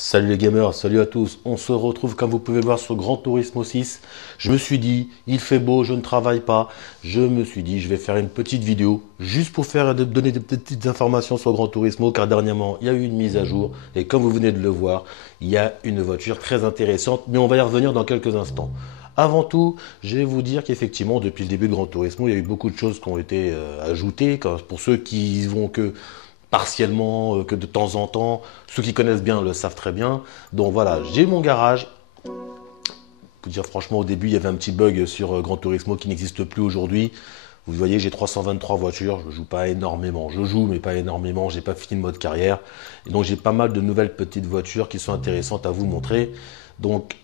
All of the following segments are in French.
Salut les gamers, salut à tous. On se retrouve comme vous pouvez le voir sur Gran Turismo 6. Je me suis dit, il fait beau, je ne travaille pas. Je me suis dit, je vais faire une petite vidéo juste pour donner des petites informations sur Gran Turismo car dernièrement, il y a eu une mise à jour et comme vous venez de le voir, il y a une voiture très intéressante, mais on va y revenir dans quelques instants. Avant tout, je vais vous dire qu'effectivement, depuis le début de Gran Turismo, il y a eu beaucoup de choses qui ont été ajoutées. Pour ceux qui y vont que partiellement, que de temps en temps. Ceux qui connaissent bien le savent très bien. Donc voilà, j'ai mon garage. Pour dire franchement, au début, il y avait un petit bug sur Gran Turismo qui n'existe plus aujourd'hui. Vous voyez, j'ai 323 voitures, je joue pas énormément. Je joue, mais pas énormément. J'ai pas fini le mode carrière. Et donc, j'ai pas mal de nouvelles petites voitures qui sont intéressantes à vous montrer. Donc,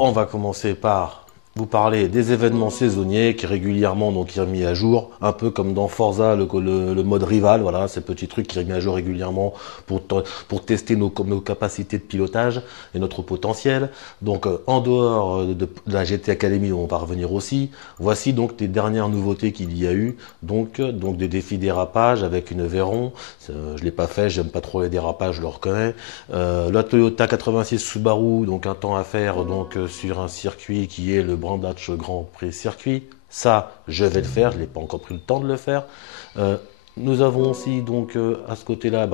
on va commencer par vous parler des événements saisonniers qui régulièrement donc qui est remis à jour, un peu comme dans Forza le mode rival, voilà, ces petits trucs qui est remis à jour régulièrement pour tester nos capacités de pilotage et notre potentiel. Donc en dehors de la GT Academy, on va revenir aussi. Voici donc les dernières nouveautés qu'il y a eu, donc des défis dérapage avec une Veyron. Je l'ai pas fait, j'aime pas trop les dérapages, je le reconnais. La Toyota 86 Subaru, donc un temps à faire sur un circuit qui est le Brandach Grand Prix Circuit. Ça, je vais le faire, je n'ai pas encore pris le temps de le faire. Nous avons aussi à ce côté-là,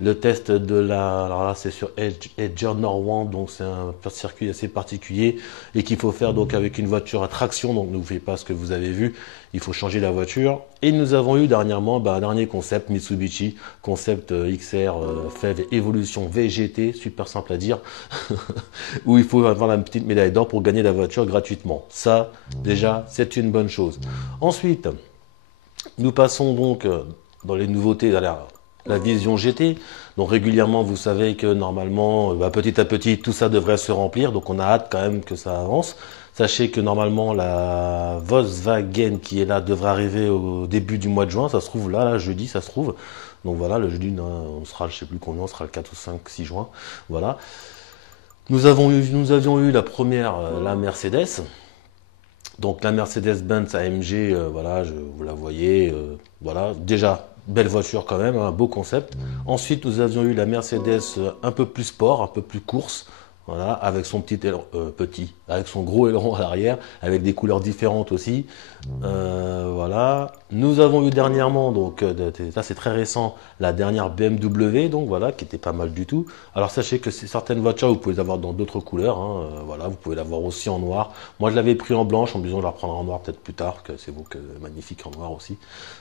le test de alors là c'est sur Edger Norwand, donc c'est un circuit assez particulier et qu'il faut faire donc avec une voiture à traction, donc ne vous faites pas ce que vous avez vu, il faut changer la voiture. Et nous avons eu dernièrement un dernier concept Mitsubishi, concept XR FEV Evolution VGT, super simple à dire, où il faut avoir la petite médaille d'or pour gagner la voiture gratuitement. Ça, déjà, c'est une bonne chose. Ensuite, nous passons dans les nouveautés, la Vision GT. Donc régulièrement, vous savez que normalement, petit à petit, tout ça devrait se remplir. Donc on a hâte quand même que ça avance. Sachez que normalement, la Volkswagen qui est là devrait arriver au début du mois de juin. Ça se trouve là, jeudi, ça se trouve. Donc voilà, le jeudi, on sera, je sais plus combien, on sera le 4 ou 5, 6 juin. Voilà. Nous avions eu la première, la Mercedes. Donc la Mercedes-Benz AMG, voilà, vous la voyez, voilà, déjà belle voiture quand même, un beau concept. Ensuite, nous avions eu la Mercedes un peu plus sport, un peu plus course, voilà, avec son petit aileron, avec son gros aileron à l'arrière, avec des couleurs différentes aussi. Voilà. Nous avons eu dernièrement, ça c'est très récent, la dernière BMW, donc voilà, qui était pas mal du tout. Alors sachez que certaines voitures, vous pouvez les avoir dans d'autres couleurs, hein, voilà, vous pouvez l'avoir aussi en noir. Moi je l'avais pris en blanche, en me disant je la reprendrai en noir peut-être plus tard, que c'est beau, que magnifique en noir aussi.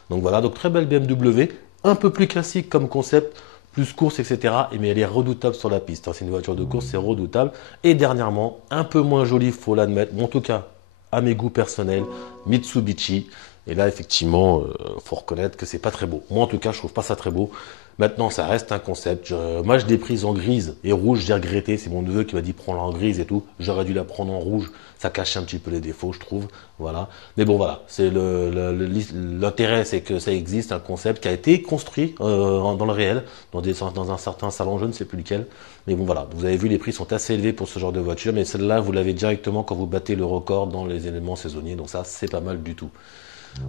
Donc voilà, donc très belle BMW, un peu plus classique comme concept, plus course, etc. Mais elle est redoutable sur la piste. C'est une voiture de course, c'est redoutable. Et dernièrement, un peu moins jolie, faut l'admettre, mais en tout cas, à mes goûts personnels, Mitsubishi. Et là, effectivement, faut reconnaître que c'est pas très beau. Moi, en tout cas, je trouve pas ça très beau. Maintenant, ça reste un concept. Moi, je l'ai prise en grise et rouge. J'ai regretté. C'est mon neveu qui m'a dit prends-la en grise et tout. J'aurais dû la prendre en rouge. Ça cache un petit peu les défauts, je trouve. Voilà. Mais bon, voilà. C'est l'intérêt, c'est que ça existe, un concept qui a été construit dans le réel, dans un certain salon, je ne sais plus lequel. Mais bon, voilà. Vous avez vu, les prix sont assez élevés pour ce genre de voiture. Mais celle-là, vous l'avez directement quand vous battez le record dans les éléments saisonniers. Donc ça, c'est pas mal du tout.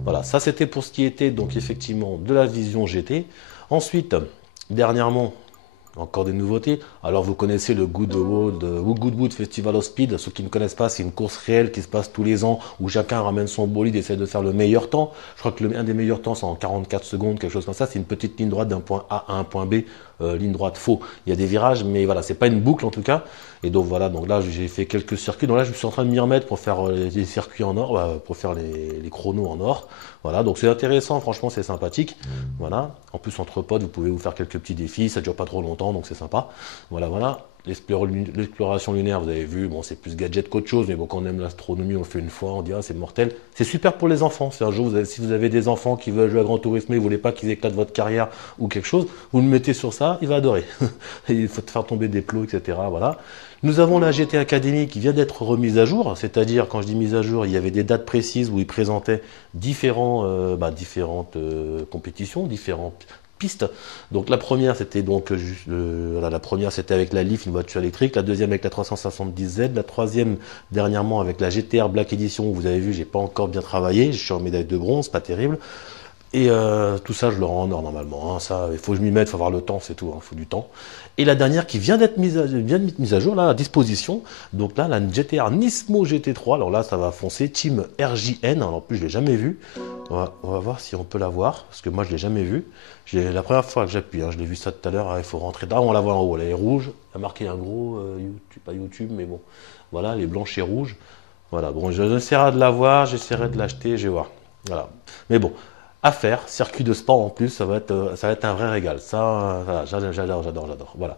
Voilà, ça c'était pour ce qui était donc effectivement de la Vision GT. Ensuite, dernièrement, encore des nouveautés. Alors vous connaissez le Goodwood Festival of Speed. Ceux qui ne connaissent pas, c'est une course réelle qui se passe tous les ans où chacun ramène son bolide et essaie de faire le meilleur temps. Je crois que un des meilleurs temps c'est en 44 secondes, quelque chose comme ça. C'est une petite ligne droite d'un point A à un point B. Ligne droite faux. Il y a des virages, mais voilà, c'est pas une boucle en tout cas. Et donc voilà, donc là j'ai fait quelques circuits. Donc là je suis en train de m'y remettre pour faire les circuits en or, pour faire les chronos en or. Voilà, donc c'est intéressant, franchement c'est sympathique. Voilà. En plus entre potes, vous pouvez vous faire quelques petits défis, ça dure pas trop longtemps, donc c'est sympa. Voilà, voilà. L'exploration lunaire, vous avez vu, bon, c'est plus gadget qu'autre chose, mais bon, quand on aime l'astronomie, on le fait une fois, on dit, ah, c'est mortel. C'est super pour les enfants. Si un jour, si vous avez des enfants qui veulent jouer à Gran Turismo et vous voulez pas qu'ils éclatent votre carrière ou quelque chose, vous le mettez sur ça, il va adorer. Il faut te faire tomber des plots, etc. Voilà. Nous avons la GT Academy qui vient d'être remise à jour, c'est-à-dire, quand je dis mise à jour, il y avait des dates précises où ils présentaient différentes compétitions, différentes pistes. Donc la première c'était la première c'était avec la Leaf, une voiture électrique, la deuxième avec la 370Z, la troisième dernièrement avec la GTR Black Edition. Vous avez vu, j'ai pas encore bien travaillé, je suis en médaille de bronze, pas terrible. Et tout ça, je le rends en or normalement, hein. Ça, il faut que je m'y mette, il faut avoir le temps, c'est tout, hein, il faut du temps. Et la dernière qui vient d'être mise à jour, là, à disposition. Donc là, la GTR Nismo GT3. Alors là, ça va foncer. Team RJN. Alors en plus, je l'ai jamais vu. On va voir si on peut la voir, parce que moi, je l'ai jamais vue. La première fois que j'appuie, hein, je l'ai vu ça tout à l'heure. Il faut rentrer. Ah, on la voit en haut. Elle est rouge. Elle a marqué un gros YouTube, pas YouTube, mais bon. Voilà, les blanches et rouges. Voilà. Bon, j'essaierai de la voir, j'essaierai de l'acheter, je vais voir. Voilà. Mais bon. À faire, circuit de sport en plus, ça va être un vrai régal. Ça, voilà, j'adore. Voilà.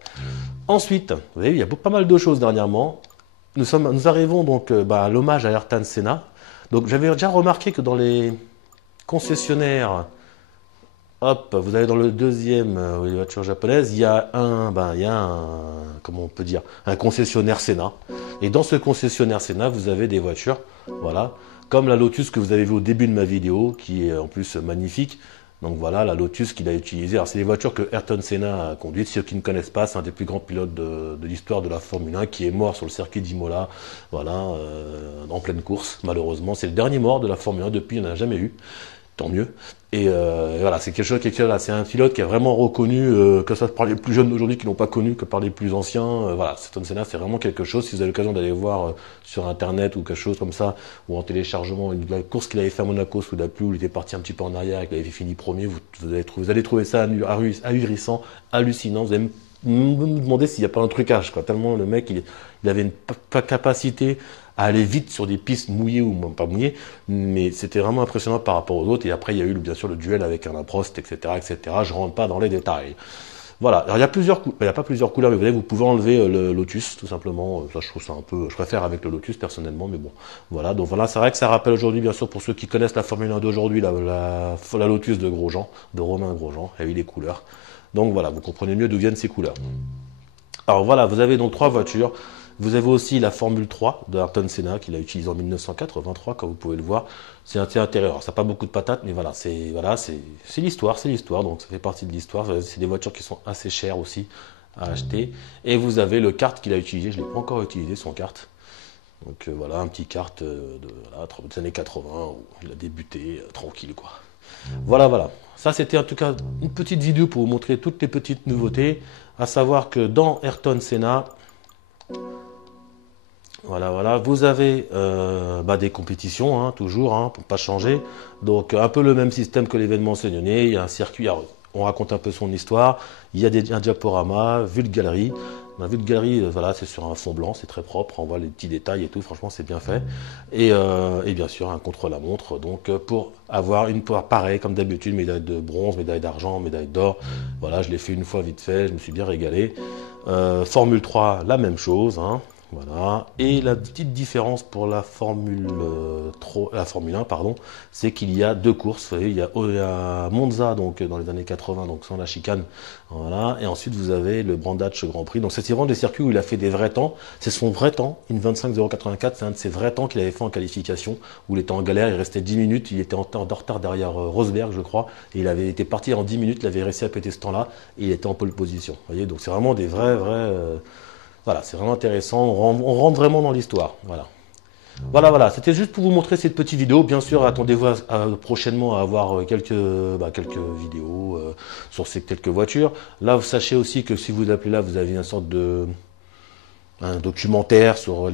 Ensuite, vous voyez, il y a pas mal de choses dernièrement. Nous arrivons donc à l'hommage à Ayrton Senna. Donc j'avais déjà remarqué que dans les concessionnaires, hop, vous avez dans le deuxième, les voitures japonaises, il y a comment on peut dire, un concessionnaire Senna. Et dans ce concessionnaire Senna, vous avez des voitures, voilà, comme la Lotus que vous avez vue au début de ma vidéo, qui est en plus magnifique. Donc voilà, la Lotus qu'il a utilisée. Alors c'est des voitures que Ayrton Senna a conduites. Ceux qui ne connaissent pas, c'est un des plus grands pilotes de l'histoire de la Formule 1 qui est mort sur le circuit d'Imola, voilà, en pleine course, malheureusement. C'est le dernier mort de la Formule 1, depuis il n'y en a jamais eu. Tant mieux. Et voilà, c'est quelque chose qui est là. C'est un pilote qui est vraiment reconnu, que ce soit par les plus jeunes d'aujourd'hui qui l'ont pas connu, que par les plus anciens. Voilà, Ayrton Senna, c'est vraiment quelque chose. Si vous avez l'occasion d'aller voir sur Internet ou quelque chose comme ça, ou en téléchargement, la course qu'il avait fait à Monaco sous la pluie, où il était parti un petit peu en arrière et qu'il avait fini premier, vous allez trouver ça ahurissant, hallucinant. Vous allez me demander s'il n'y a pas un trucage, quoi. Tellement le mec, il avait une capacité à aller vite sur des pistes mouillées ou même pas mouillées, mais c'était vraiment impressionnant par rapport aux autres. Et après, il y a eu bien sûr le duel avec Alain Prost, etc., etc. Je rentre pas dans les détails. Voilà. Alors il y a il y a pas plusieurs couleurs, mais vous voyez, vous pouvez enlever le Lotus, tout simplement. Ça, je trouve ça un peu, je préfère avec le Lotus personnellement, mais bon. Voilà. Donc voilà, c'est vrai que ça rappelle aujourd'hui, bien sûr, pour ceux qui connaissent la Formule 1 d'aujourd'hui, la Lotus de Grosjean, de Romain Grosjean, et les couleurs. Donc voilà, vous comprenez mieux d'où viennent ces couleurs. Alors voilà, vous avez donc trois voitures. Vous avez aussi la Formule 3 de Ayrton Senna qu'il a utilisée en 1983, comme vous pouvez le voir. C'est intérieur. Alors, ça n'a pas beaucoup de patates, mais voilà, c'est l'histoire, donc ça fait partie de l'histoire. C'est des voitures qui sont assez chères aussi à acheter. Et vous avez le kart qu'il a utilisé. Je ne l'ai pas encore utilisé, son kart. Donc voilà, un petit kart des années 80 où il a débuté tranquille, quoi. Voilà. Ça, c'était en tout cas une petite vidéo pour vous montrer toutes les petites nouveautés. À savoir que dans Ayrton Senna, voilà, vous avez des compétitions, hein, toujours, hein, pour pas changer. Donc un peu le même système que l'événement saisonnier. Il y a un circuit, alors, on raconte un peu son histoire. Il y a un diaporama, vue de galerie. La vue de galerie, voilà, c'est sur un fond blanc, c'est très propre. On voit les petits détails et tout. Franchement, c'est bien fait. Et bien sûr, un contre-la-montre. Donc pour avoir une pareil comme d'habitude, médaille de bronze, médaille d'argent, médaille d'or. Voilà, je l'ai fait une fois vite fait. Je me suis bien régalé. Formule 3, la même chose, hein. Voilà. Et la petite différence pour la Formule 1, pardon, c'est qu'il y a deux courses. Vous voyez, il y a Monza, donc dans les années 80, donc sans la chicane. Voilà. Et ensuite, vous avez le Brandach Grand Prix. Donc, c'est vraiment des circuits où il a fait des vrais temps. C'est son vrai temps, une 25,084. C'est un de ses vrais temps qu'il avait fait en qualification, où il était en galère. Il restait 10 minutes. Il était en retard derrière Rosberg, je crois. Et il avait été parti en 10 minutes. Il avait réussi à péter ce temps-là. Et il était en pole position. Vous voyez, donc c'est vraiment des vrais. Voilà, c'est vraiment intéressant, on rentre vraiment dans l'histoire. Voilà, c'était juste pour vous montrer cette petite vidéo. Bien sûr, attendez-vous prochainement à avoir quelques vidéos sur ces quelques voitures. Là, vous sachez aussi que si vous appelez là, vous avez une sorte de un documentaire sur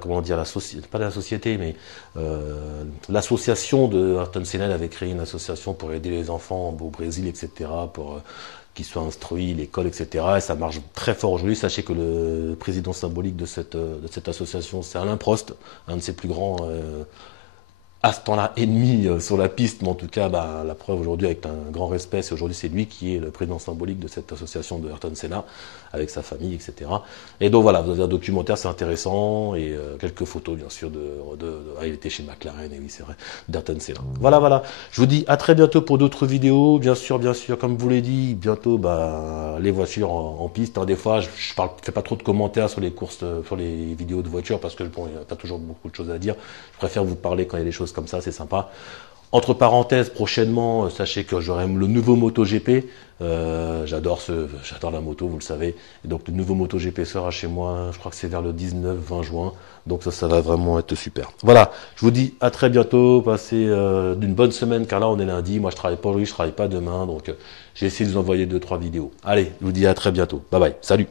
comment dire, pas la société, mais l'association de Ayrton Senna avait créé une association pour aider les enfants au Brésil, etc., pour qu'ils soient instruits, l'école, etc. Et ça marche très fort aujourd'hui. Sachez que le président symbolique de cette association, c'est Alain Prost, un de ses plus grands à ce temps-là ennemi sur la piste, mais en tout cas, la preuve aujourd'hui, avec un grand respect, c'est aujourd'hui c'est lui qui est le président symbolique de cette association de Ayrton Senna, avec sa famille, etc. Et donc voilà, vous avez un documentaire, c'est intéressant, et quelques photos, bien sûr, il était chez McLaren, et oui, c'est vrai, d'Ayrton Senna. Voilà, je vous dis à très bientôt pour d'autres vidéos, bien sûr, comme je vous l'ai dit, bientôt, les voitures en piste, hein. Des fois, je fais pas trop de commentaires sur les courses, sur les vidéos de voitures, parce que bon, il n'y a pas toujours beaucoup de choses à dire, je préfère vous parler quand il y a des choses comme ça, c'est sympa. Entre parenthèses, prochainement, sachez que j'aurai le nouveau MotoGP. J'adore la moto, vous le savez. Et donc le nouveau MotoGP sera chez moi, je crois que c'est vers le 19-20 juin. Donc ça va vraiment être super. Voilà, je vous dis à très bientôt. Passez d'une bonne semaine, car là on est lundi. Moi je travaille pas aujourd'hui, je travaille pas demain. Donc j'ai essayé de vous envoyer 2-3 vidéos. Allez, je vous dis à très bientôt. Bye bye, salut.